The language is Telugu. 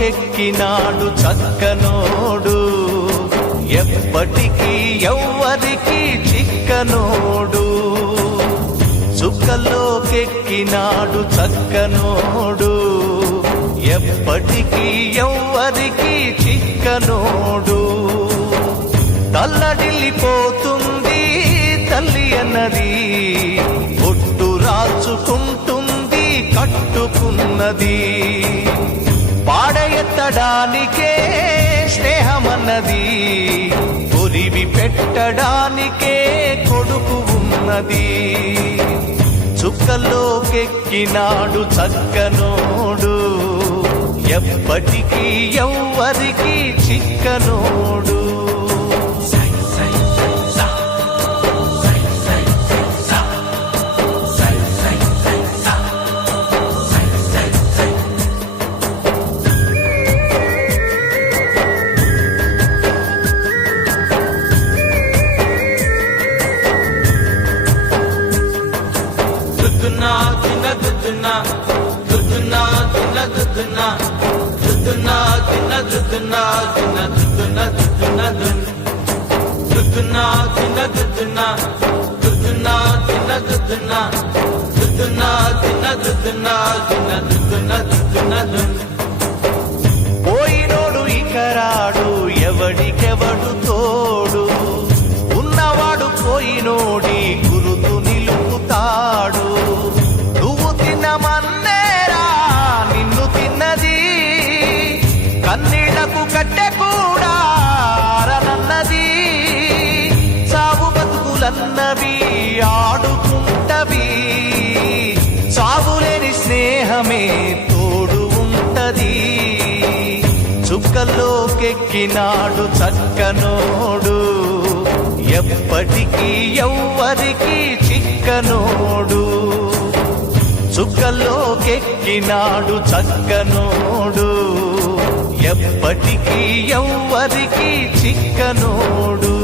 చుక్కల్లోకెక్కినాడు చక్కనోడు, ఎప్పటికీ ఎవ్వరికి చిక్కనోడు. చుక్కల్లోకెక్కినాడు చక్కనోడు, ఎప్పటికీ ఎవ్వరికి చిక్కనోడు. తల్లడిల్లిపోతుంది తల్లి అన్నది, ఒట్టు రాచుకుంటుంది కట్టుకున్నది. పాడెత్తడానికే స్నేహమన్నది, కొరివి పెట్టడానికే కొడుకు ఉన్నది. చుక్కల్లోకెక్కినాడు చక్కనోడు, ఎప్పటికీ ఎవ్వరికి చిక్కనోడు. పోయినోడు ఇకరాడు, ఎవడికెవడు తోడు, ఉన్నవాడు పోయినోడి గురుతు నిలుపుతాడు. నువ్వు తిన్నమన్నేరా నిన్ను తిన్నది, కన్నీళ్లకు కట్టె కూడా ఆరనన్నది. సాగు బతుకులన్నవి ఆడుకుంటవి, సాగులేని స్నేహమే తోడు ఉంటది. చుక్కల్లోకెక్కినాడు చక్కనోడు, ఎప్పటికీ ఎవ్వరికి చిక్కనోడు. చుక్కల్లోకెక్కినాడు చక్కనోడు, ఎప్పటికీ ఎవ్వరికి చిక్కనోడు.